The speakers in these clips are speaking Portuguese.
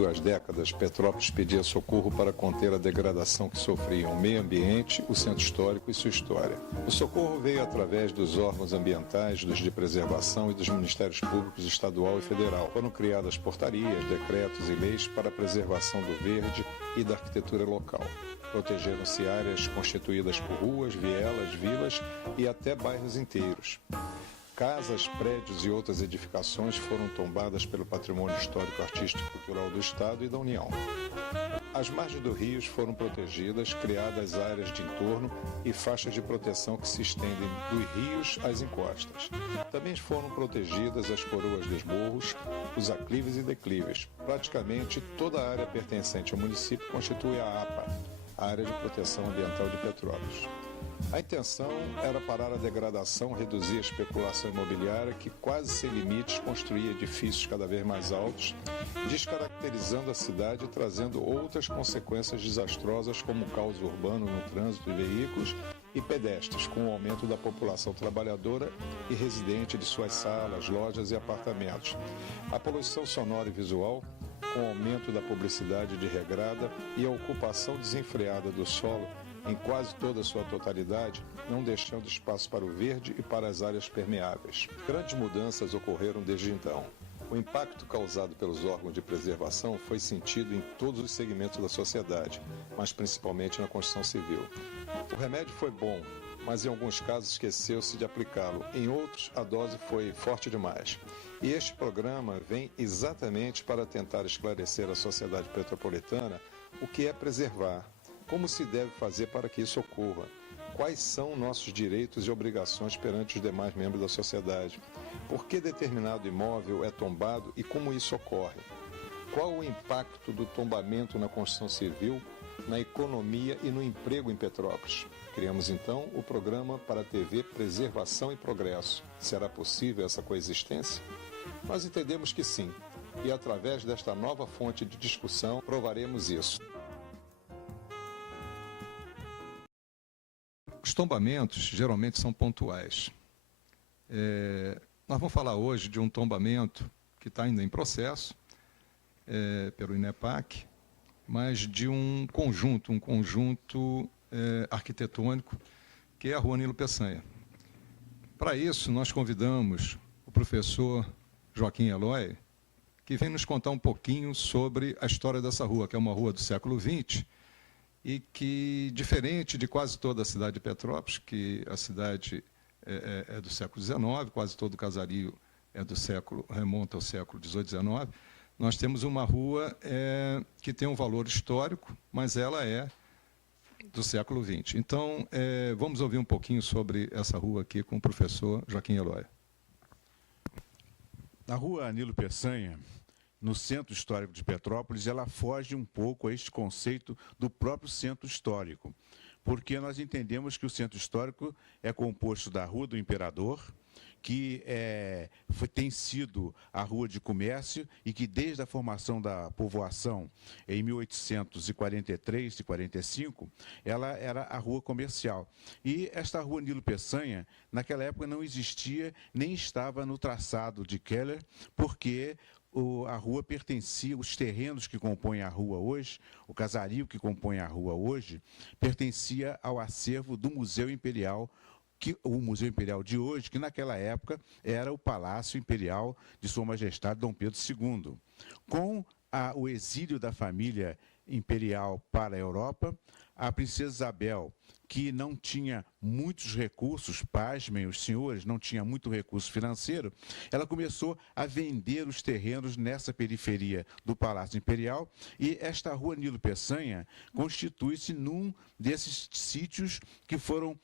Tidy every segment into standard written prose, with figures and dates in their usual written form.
2 décadas, Petrópolis pedia socorro para conter a degradação que sofriam o meio ambiente, o centro histórico e sua história. O socorro veio através dos órgãos ambientais, dos de preservação e dos ministérios públicos estadual e federal. Foram criadas portarias, decretos e leis para a preservação do verde e da arquitetura local. Protegeram-se áreas constituídas por ruas, vielas, vilas e até bairros inteiros. Casas, prédios e outras edificações foram tombadas pelo patrimônio histórico, artístico e cultural do Estado e da União. As margens dos rios foram protegidas, criadas áreas de entorno e faixas de proteção que se estendem dos rios às encostas. Também foram protegidas as coroas dos morros, os aclives e declives. Praticamente toda a área pertencente ao município constitui a APA, a Área de Proteção Ambiental de Petrópolis. A intenção era parar a degradação, reduzir a especulação imobiliária que, quase sem limites, construía edifícios cada vez mais altos, descaracterizando a cidade e trazendo outras consequências desastrosas como o caos urbano no trânsito de veículos e pedestres, com o aumento da população trabalhadora e residente de suas salas, lojas e apartamentos. A poluição sonora e visual, com o aumento da publicidade de regrada e a ocupação desenfreada do solo, em quase toda a sua totalidade, não deixando espaço para o verde e para as áreas permeáveis. Grandes mudanças ocorreram desde então. O impacto causado pelos órgãos de preservação foi sentido em todos os segmentos da sociedade, mas principalmente na construção civil. O remédio foi bom, mas em alguns casos esqueceu-se de aplicá-lo. Em outros, a dose foi forte demais. E este programa vem exatamente para tentar esclarecer à sociedade petropolitana o que é preservar, como se deve fazer para que isso ocorra, quais são nossos direitos e obrigações perante os demais membros da sociedade, por que determinado imóvel é tombado e como isso ocorre, qual o impacto do tombamento na construção civil, na economia e no emprego em Petrópolis. Criamos então o programa para a TV Preservação e Progresso. Será possível essa coexistência? Nós entendemos que sim, e através desta nova fonte de discussão provaremos isso. Os tombamentos geralmente são pontuais. Nós vamos falar hoje de um tombamento que está ainda em processo, pelo INEPAC, mas de um conjunto arquitetônico, que é a Rua Nilo Peçanha. Para isso, nós convidamos o professor Joaquim Eloy, que vem nos contar um pouquinho sobre a história dessa rua, que é uma rua do século XX, e que, diferente de quase toda a cidade de Petrópolis, que a cidade é do século XIX, quase todo o casario remonta ao século XVIII, XIX, nós temos uma rua que tem um valor histórico, mas ela é do século XX. Então, vamos ouvir um pouquinho sobre essa rua aqui com o professor Joaquim Eloy. A Rua Nilo Peçanha, no centro histórico de Petrópolis, ela foge um pouco a este conceito do próprio centro histórico, porque nós entendemos que o centro histórico é composto da Rua do Imperador, que tem sido a rua de comércio e que desde a formação da povoação em 1843 e 45, ela era a rua comercial. E esta Rua Nilo Peçanha, naquela época não existia, nem estava no traçado de Keller, porque a rua pertencia, os terrenos que compõem a rua hoje, o casario que compõe a rua hoje, pertencia ao acervo do Museu Imperial, o Museu Imperial de hoje, que naquela época era o Palácio Imperial de Sua Majestade Dom Pedro II. Com o exílio da família imperial para a Europa, a princesa Isabel, que não tinha muitos recursos, pasmem os senhores, não tinha muito recurso financeiro, ela começou a vender os terrenos nessa periferia do Palácio Imperial, e esta Rua Nilo Peçanha constitui-se num desses sítios que foram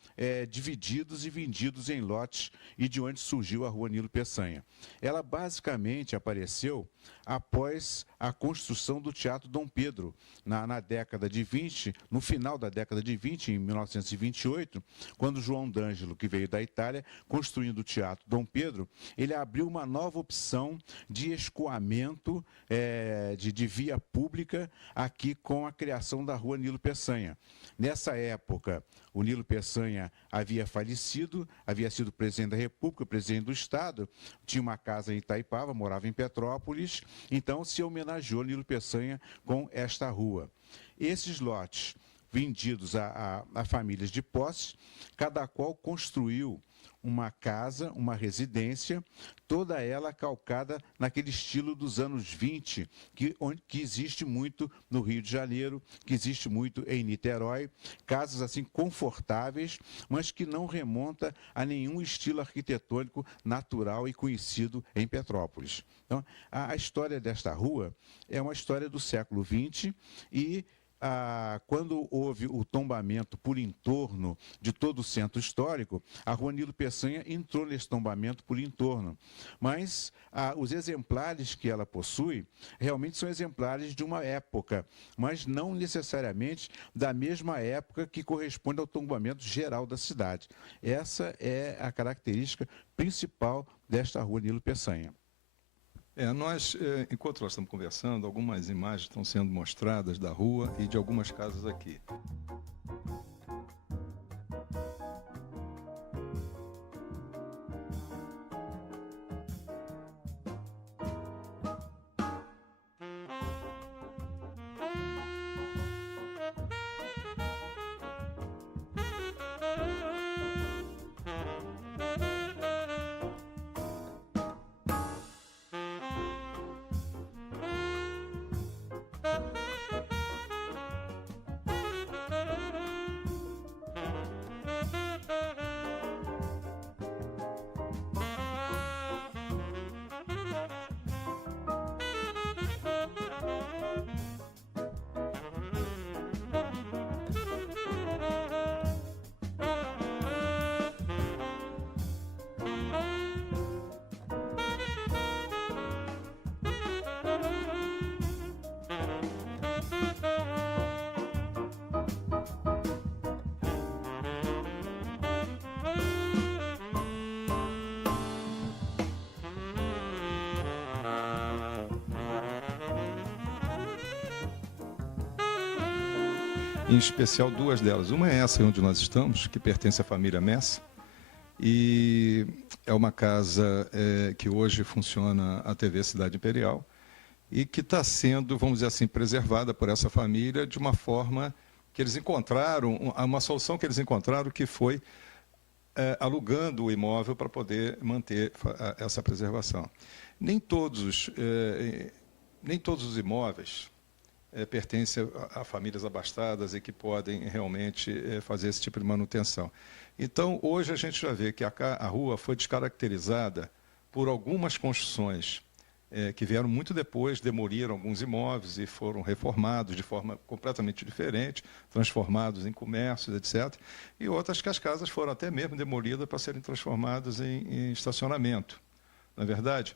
divididos e vendidos em lotes, e de onde surgiu a Rua Nilo Peçanha. Ela basicamente apareceu após a construção do Teatro Dom Pedro, na década de 20, no final da década de 20, em 1928, quando João d'Angelo, que veio da Itália, construindo o Teatro Dom Pedro, ele abriu uma nova opção de escoamento de via pública aqui com a criação da Rua Nilo Peçanha. Nessa época, o Nilo Peçanha havia falecido, havia sido presidente da República, presidente do Estado, tinha uma casa em Itaipava, morava em Petrópolis, então se homenageou Nilo Peçanha com esta rua. Esses lotes vendidos a famílias de posse, cada qual construiu uma casa, uma residência, toda ela calcada naquele estilo dos anos 20, que existe muito no Rio de Janeiro, que existe muito em Niterói, casas assim confortáveis, mas que não remonta a nenhum estilo arquitetônico natural e conhecido em Petrópolis. Então, a história desta rua é uma história do século XX e quando houve o tombamento por entorno de todo o centro histórico, a Rua Nilo Peçanha entrou nesse tombamento por entorno. Mas os exemplares que ela possui realmente são exemplares de uma época, mas não necessariamente da mesma época que corresponde ao tombamento geral da cidade. Essa é a característica principal desta Rua Nilo Peçanha. Enquanto nós estamos conversando, algumas imagens estão sendo mostradas da rua e de algumas casas aqui. Em especial duas delas. Uma é essa onde nós estamos, que pertence à família Messa, e é uma casa que hoje funciona a TV Cidade Imperial e que está sendo, vamos dizer assim, preservada por essa família de uma forma que eles encontraram, uma solução que eles encontraram que foi alugando o imóvel para poder manter essa preservação. Nem todos os imóveis pertencem a famílias abastadas e que podem realmente fazer esse tipo de manutenção. Então, hoje a gente já vê que a rua foi descaracterizada por algumas construções que vieram muito depois, demoliram alguns imóveis e foram reformados de forma completamente diferente, transformados em comércios, etc. E outras que as casas foram até mesmo demolidas para serem transformadas em estacionamento. Não é verdade?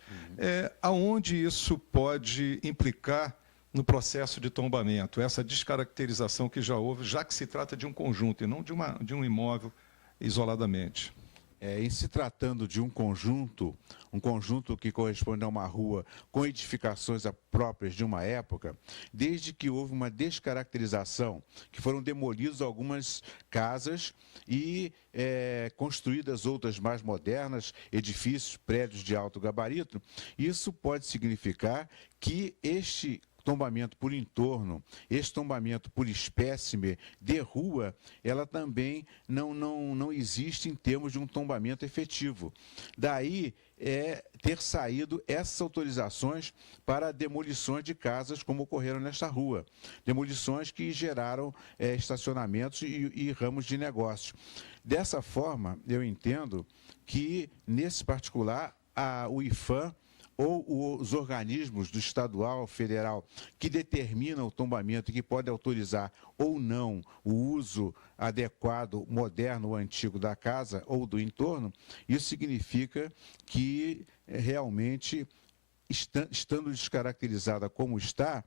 Aonde isso pode implicar no processo de tombamento, essa descaracterização que já houve, já que se trata de um conjunto e não de um imóvel isoladamente? Em se tratando de um conjunto que corresponde a uma rua com edificações próprias de uma época, desde que houve uma descaracterização, que foram demolidas algumas casas e construídas outras mais modernas, edifícios, prédios de alto gabarito, isso pode significar que este tombamento por entorno, esse tombamento por espécime de rua, ela também não existe em termos de um tombamento efetivo. Daí ter saído essas autorizações para demolições de casas como ocorreram nesta rua. Demolições que geraram estacionamentos e ramos de negócio. Dessa forma, eu entendo que, nesse particular, o IPHAN ou os organismos do estadual, federal, que determinam o tombamento e que podem autorizar ou não o uso adequado, moderno ou antigo da casa ou do entorno, isso significa que realmente, estando descaracterizada como está,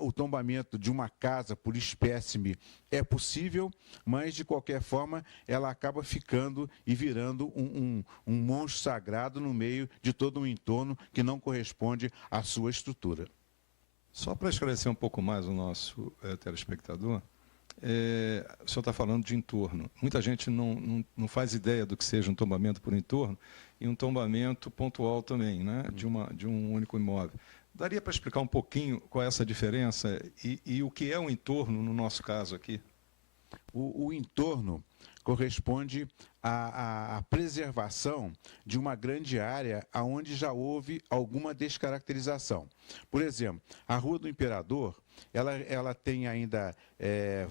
o tombamento de uma casa por espécime é possível, mas, de qualquer forma, ela acaba ficando e virando um monstro sagrado no meio de todo um entorno que não corresponde à sua estrutura. Só para esclarecer um pouco mais o nosso telespectador, o senhor está falando de entorno. Muita gente não faz ideia do que seja um tombamento por entorno e um tombamento pontual também, né, de um único imóvel. Daria para explicar um pouquinho qual é essa diferença e o que é o entorno no nosso caso aqui? O entorno corresponde à preservação de uma grande área onde já houve alguma descaracterização. Por exemplo, a Rua do Imperador, ela tem ainda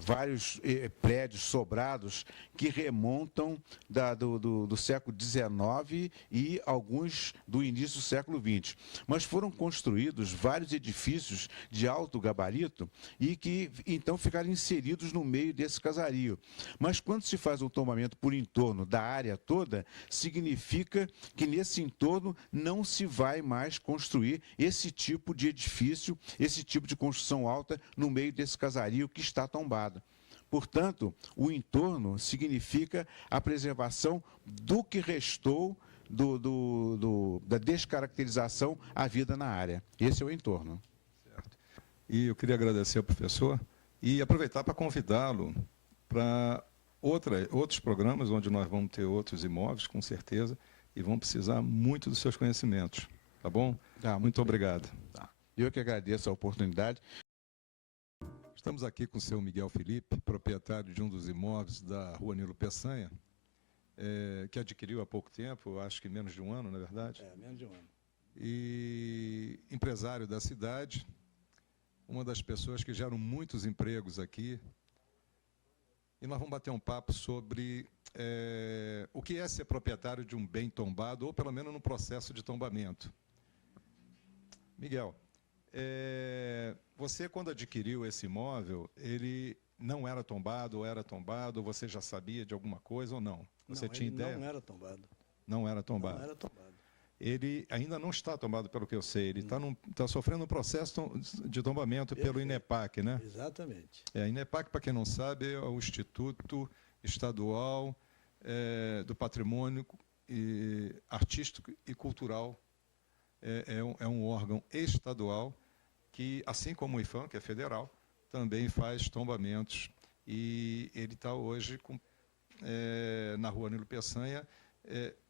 vários prédios sobrados que remontam do século XIX e alguns do início do século XX. Mas foram construídos vários edifícios de alto gabarito e que, então, ficaram inseridos no meio desse casario. Mas, quando se faz um tombamento por entorno da área toda, significa que, nesse entorno, não se vai mais construir esse tipo de edifício, esse tipo de construção alta no meio desse casario que está tombado. Portanto, o entorno significa a preservação do que restou da descaracterização à vida na área. Esse é o entorno. Certo. E eu queria agradecer ao professor e aproveitar para convidá-lo para outros programas, onde nós vamos ter outros imóveis, com certeza, e vão precisar muito dos seus conhecimentos. Tá bom? Muito obrigado. Tá. Eu que agradeço a oportunidade. Estamos aqui com o seu Miguel Felipe, proprietário de um dos imóveis da Rua Nilo Peçanha, que adquiriu há pouco tempo, acho que menos de um ano, na verdade. Menos de um ano. E empresário da cidade, uma das pessoas que geram muitos empregos aqui. E nós vamos bater um papo sobre o que é ser proprietário de um bem tombado, ou pelo menos no processo de tombamento. Miguel, você, quando adquiriu esse imóvel, ele não era tombado, ou era tombado, ou você já sabia de alguma coisa ou não? Você tinha ideia? Não era tombado. Não era tombado. Não era tombado. Ele ainda não está tombado, pelo que eu sei. Ele está sofrendo um processo de tombamento pelo INEPAC, né? Exatamente. A INEPAC, para quem não sabe, é o Instituto Estadual do Patrimônio Artístico e Cultural. É um órgão estadual que, assim como o IFAM, que é federal, também faz tombamentos. E ele está hoje na Rua Nilo Peçanha,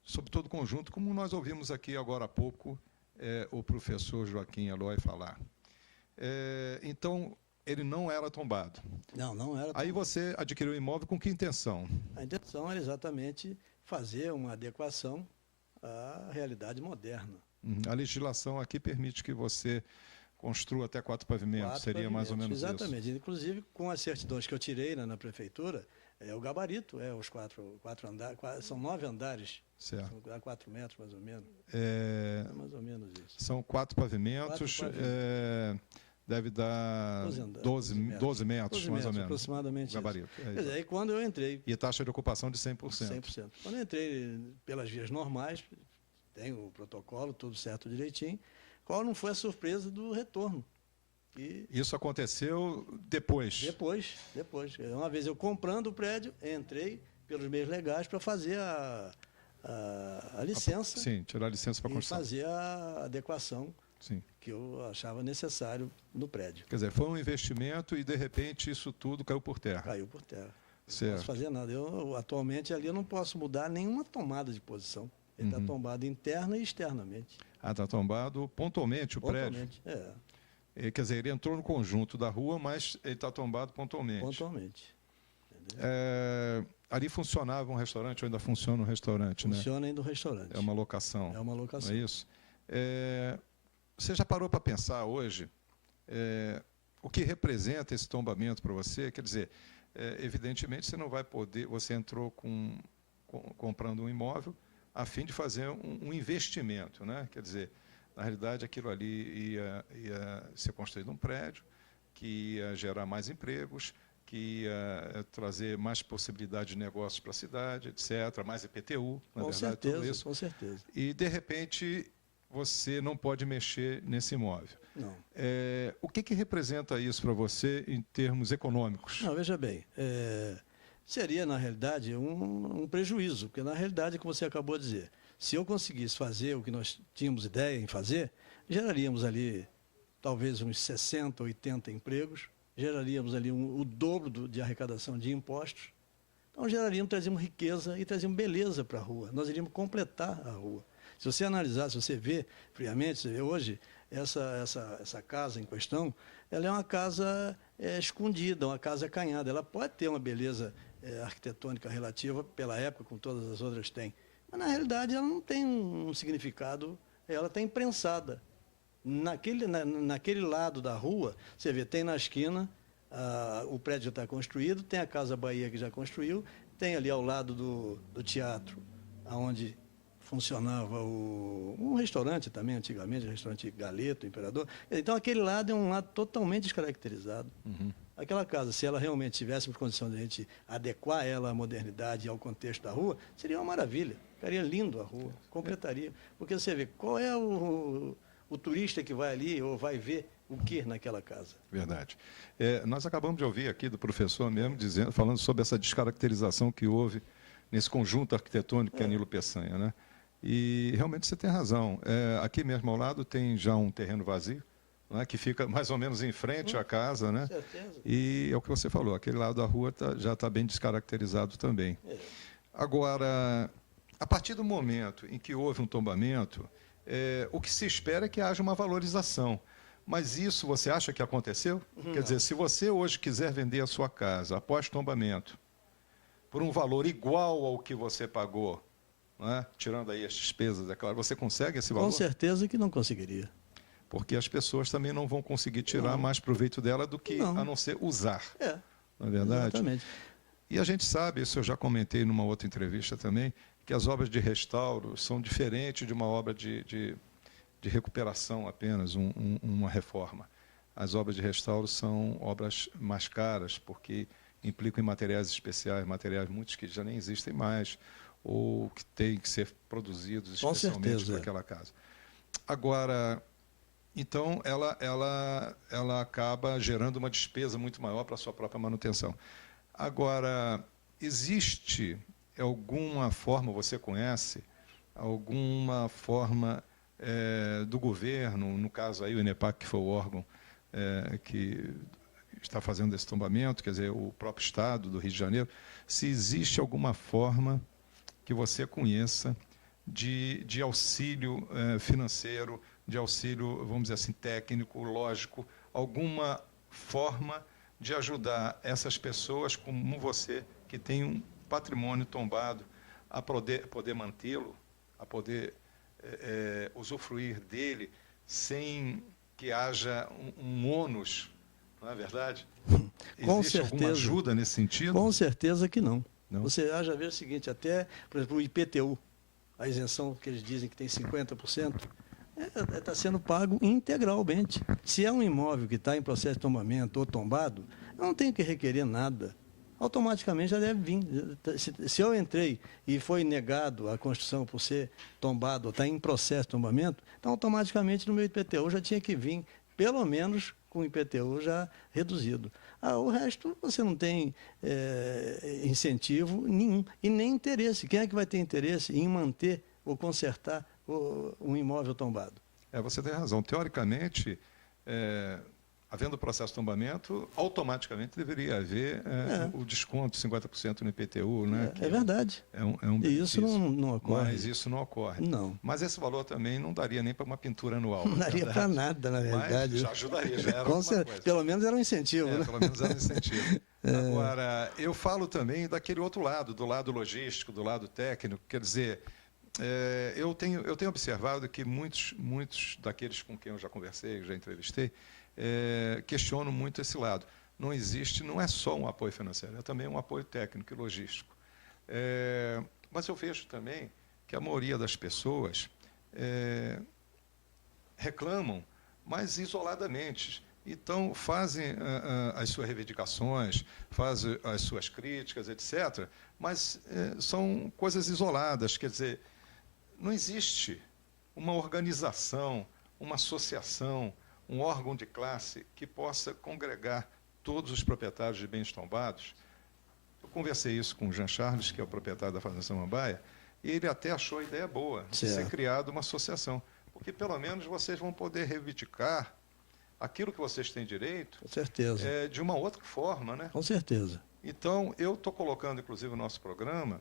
sob todo o conjunto, como nós ouvimos aqui agora há pouco o professor Joaquim Eloy falar. Então, ele não era tombado. Não era tombado. Aí você adquiriu o imóvel com que intenção? A intenção era exatamente fazer uma adequação à realidade moderna. A legislação aqui permite que você construa até 4 pavimentos, seria mais ou menos exatamente. isso. Inclusive, com as certidões que eu tirei na prefeitura, o gabarito, os quatro andares, são 9 andares, Certo. São 4 metros mais ou menos. Mais ou menos isso. São 4 pavimentos, deve dar 12 metros, mais ou menos. Aproximadamente. Gabarito. Quer dizer, aí quando eu entrei... E taxa de ocupação de 100%. 100%. Quando eu entrei pelas vias normais, tem o protocolo, tudo certo direitinho, qual não foi a surpresa do retorno? Isso aconteceu depois? Depois. Uma vez eu comprando o prédio, entrei pelos meios legais para fazer a licença. Sim, tirar a licença para construção. E fazer a adequação. Sim. Que eu achava necessário no prédio. Quer dizer, foi um investimento e, de repente, isso tudo caiu por terra. Caiu por terra. Certo. Não posso fazer nada. Atualmente, ali eu não posso mudar nenhuma tomada de posição. Ele está tombado interna e externamente. Está tombado pontualmente o prédio? Pontualmente, Quer dizer, ele entrou no conjunto da rua, mas ele está tombado pontualmente. Pontualmente. Ali funcionava um restaurante, ou ainda funciona um restaurante, né? Funciona ainda o restaurante. É uma locação. É uma locação. Não é isso? Você já parou para pensar hoje o que representa esse tombamento para você? Quer dizer, evidentemente você não vai poder, você entrou comprando um imóvel a fim de fazer um investimento, né? Quer dizer, na realidade aquilo ali ia ser construído um prédio que ia gerar mais empregos, que ia trazer mais possibilidade de negócios para a cidade, etc., mais IPTU, na verdade, tudo isso. Com certeza. E, de repente, você não pode mexer nesse imóvel. Não. O que representa isso para você em termos econômicos? Não, veja bem, seria, na realidade, um prejuízo, porque, na realidade, como você acabou de dizer, se eu conseguisse fazer o que nós tínhamos ideia em fazer, geraríamos ali talvez uns 60, 80 empregos, geraríamos ali o dobro de arrecadação de impostos, então trazíamos riqueza e trazíamos beleza para a rua, nós iríamos completar a rua. Se você analisar, se você vê friamente, você vê hoje, essa casa em questão, ela é uma casa escondida, uma casa acanhada. Ela pode ter uma beleza arquitetônica relativa pela época, como todas as outras têm. Mas, na realidade, ela não tem um significado, ela está imprensada. Naquele lado da rua, você vê, tem na esquina, o prédio já está construído, tem a Casa Bahia que já construiu, tem ali ao lado do teatro, onde funcionava um restaurante também, antigamente, o restaurante Galeto, Imperador. Então, aquele lado é um lado totalmente descaracterizado. Uhum. Aquela casa, se ela realmente tivéssemos condição de a gente adequar ela à modernidade e ao contexto da rua, seria uma maravilha. Ficaria lindo a rua, completaria. Porque você vê, qual é o turista que vai ali ou vai ver o que naquela casa? Verdade. Nós acabamos de ouvir aqui do professor mesmo, falando sobre essa descaracterização que houve nesse conjunto arquitetônico que é Nilo Peçanha, né? E realmente você tem razão. Aqui mesmo ao lado tem já um terreno vazio, né, que fica mais ou menos em frente à casa, né? Certeza. E é o que você falou, aquele lado da rua já está bem descaracterizado também. Agora, a partir do momento em que houve um tombamento, o que se espera é que haja uma valorização. Mas isso você acha que aconteceu? Quer dizer, se você hoje quiser vender a sua casa após tombamento, por um valor igual ao que você pagou, né? Tirando aí as despesas, é claro, você consegue esse valor? Com certeza que não conseguiria. Porque as pessoas também não vão conseguir tirar mais proveito dela do que a não ser usar. Não é verdade? Exatamente. E a gente sabe, isso eu já comentei numa outra entrevista também, que as obras de restauro são diferentes de uma obra de recuperação apenas, uma reforma. As obras de restauro são obras mais caras, porque implicam em materiais especiais, materiais muitos que já nem existem mais, ou que têm que ser produzidos especialmente para aquela casa. Agora, então, ela acaba gerando uma despesa muito maior para a sua própria manutenção. Agora, existe alguma forma, você conhece, alguma forma do governo, no caso aí o INEPAC, que foi o órgão que está fazendo esse tombamento, quer dizer, o próprio Estado do Rio de Janeiro, se existe alguma forma que você conheça de auxílio financeiro, de auxílio, vamos dizer assim, técnico, lógico, alguma forma de ajudar essas pessoas como você, que tem um patrimônio tombado, a poder mantê-lo, a poder usufruir dele, sem que haja um ônus, não é verdade? Com Existe certeza, alguma ajuda nesse sentido? Com certeza que não. Não? Você haja ver o seguinte, até, por exemplo, o IPTU, a isenção que eles dizem que tem 50%, está sendo pago integralmente. Se é um imóvel que está em processo de tombamento ou tombado, eu não tenho que requerer nada. Automaticamente já deve vir. Se eu entrei e foi negado a construção por ser tombado ou está em processo de tombamento, então automaticamente no meu IPTU já tinha que vir, pelo menos com o IPTU já reduzido. O resto você não tem incentivo nenhum e nem interesse. Quem é que vai ter interesse em manter ou consertar um imóvel tombado? Você tem razão. Teoricamente, havendo o processo de tombamento, automaticamente deveria haver o desconto de 50% no IPTU. Né, é verdade. E isso não ocorre. Mas isso não ocorre. Não. Mas esse valor também não daria nem para uma pintura anual. Não daria para nada, na verdade. Mas já ajudaria, já era alguma coisa. Pelo menos era um incentivo. Né? Pelo menos era um incentivo. Agora, eu falo também daquele outro lado, do lado logístico, do lado técnico. Quer dizer, eu tenho observado que muitos daqueles com quem eu já conversei, já entrevistei, questionam muito esse lado. Não é só um apoio financeiro, é também um apoio técnico e logístico. Mas eu vejo também que a maioria das pessoas reclamam, mas isoladamente. Então, fazem as suas reivindicações, fazem as suas críticas, etc., mas são coisas isoladas, quer dizer, não existe uma organização, uma associação, um órgão de classe que possa congregar todos os proprietários de bens tombados. Eu conversei isso com o Jean Charles, que é o proprietário da Fazenda Samambaia, e ele até achou a ideia boa de ser criada uma associação, porque pelo menos vocês vão poder reivindicar aquilo que vocês têm direito, com certeza, de uma outra forma, né? Com certeza. Então, eu estou colocando, inclusive, o nosso programa,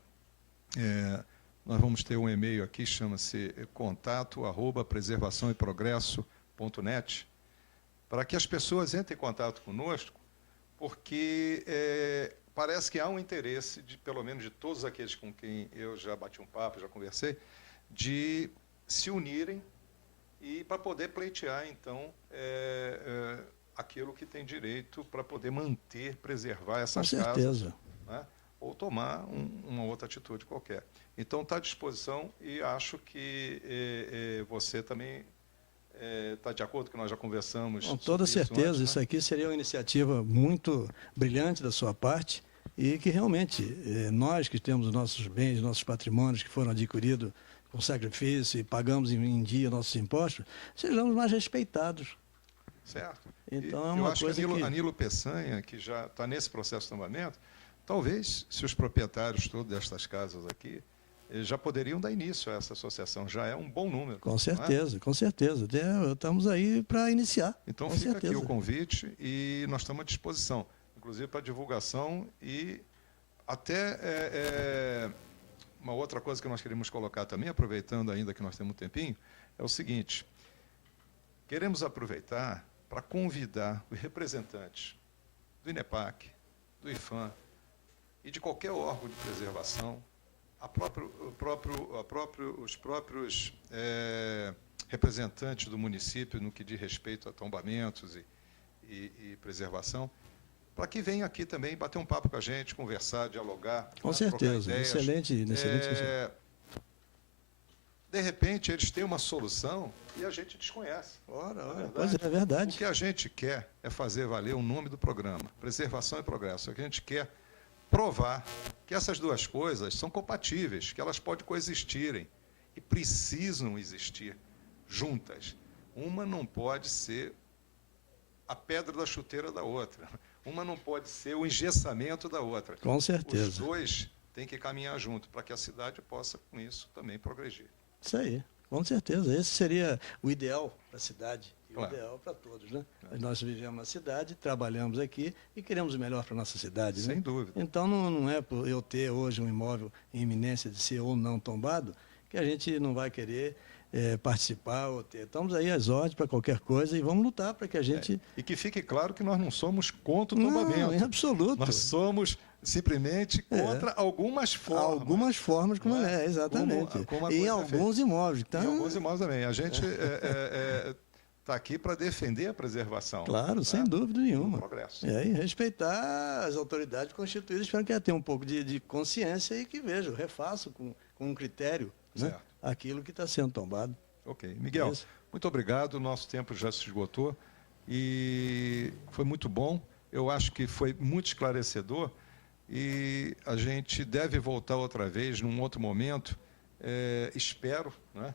nós vamos ter um e-mail aqui, chama-se contato@preservaçãoeprogresso.net, para que as pessoas entrem em contato conosco, porque parece que há um interesse, pelo menos de todos aqueles com quem eu já bati um papo, já conversei, de se unirem e para poder pleitear, então, aquilo que tem direito para poder manter, preservar essas casas. Com certeza. Né? Ou tomar uma outra atitude qualquer. Então, está à disposição e acho que você também está de acordo, que nós já conversamos. Com toda certeza, antes, né? Isso aqui seria uma iniciativa muito brilhante da sua parte e que realmente nós que temos os nossos bens, nossos patrimônios que foram adquiridos com sacrifício e pagamos em dia nossos impostos, sejamos mais respeitados. Certo. Então, é uma eu acho coisa que Anilo Peçanha, que já está nesse processo de tombamento, talvez, se os proprietários todos destas casas aqui já poderiam dar início a essa associação, já é um bom número. Com certeza, com certeza. Estamos aí para iniciar. Então, fica aqui o convite e nós estamos à disposição, inclusive para divulgação e até uma outra coisa que nós queremos colocar também, aproveitando ainda que nós temos um tempinho, é o seguinte: queremos aproveitar para convidar os representantes do INEPAC, do IFAM e de qualquer órgão de preservação, os próprios representantes do município no que diz respeito a tombamentos e preservação, para que venham aqui também bater um papo com a gente, conversar, dialogar. Com certeza, excelente. De repente, eles têm uma solução e a gente desconhece. Pois é verdade. O que a gente quer é fazer valer o nome do programa, Preservação e Progresso. O que a gente quer provar que essas duas coisas são compatíveis, que elas podem coexistirem e precisam existir juntas. Uma não pode ser a pedra da chuteira da outra. Uma não pode ser o engessamento da outra. Com certeza. Os dois têm que caminhar junto para que a cidade possa, com isso, também progredir. Isso aí, com certeza. Esse seria o ideal para a cidade e o ideal para todos, né? Nós vivemos na cidade, trabalhamos aqui e queremos o melhor para a nossa cidade. Sem dúvida. Então, não é por eu ter hoje um imóvel em iminência de ser ou não tombado que a gente não vai querer participar ou ter. Estamos aí às ordens para qualquer coisa e vamos lutar para que a gente... E que fique claro que nós não somos contra o tombamento. Não, em absoluto. Nós somos simplesmente contra algumas formas. Algumas formas, como exatamente. Como em alguns imóveis. Em alguns imóveis também. A gente está aqui para defender a preservação. Claro, sem dúvida nenhuma. O progresso. E respeitar as autoridades constituídas, espero que tenham um pouco de consciência e que vejam, refaçam com um critério, né, aquilo que está sendo tombado. Ok. Miguel, muito obrigado. O nosso tempo já se esgotou e foi muito bom. Eu acho que foi muito esclarecedor e a gente deve voltar outra vez num outro momento, espero, né?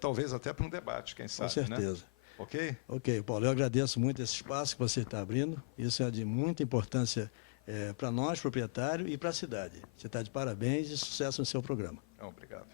Talvez até para um debate, quem sabe. Com certeza. Né? Ok? Ok, Paulo, eu agradeço muito esse espaço que você está abrindo. Isso é de muita importância para nós, proprietário, e para a cidade. Você está de parabéns e sucesso no seu programa. Obrigado.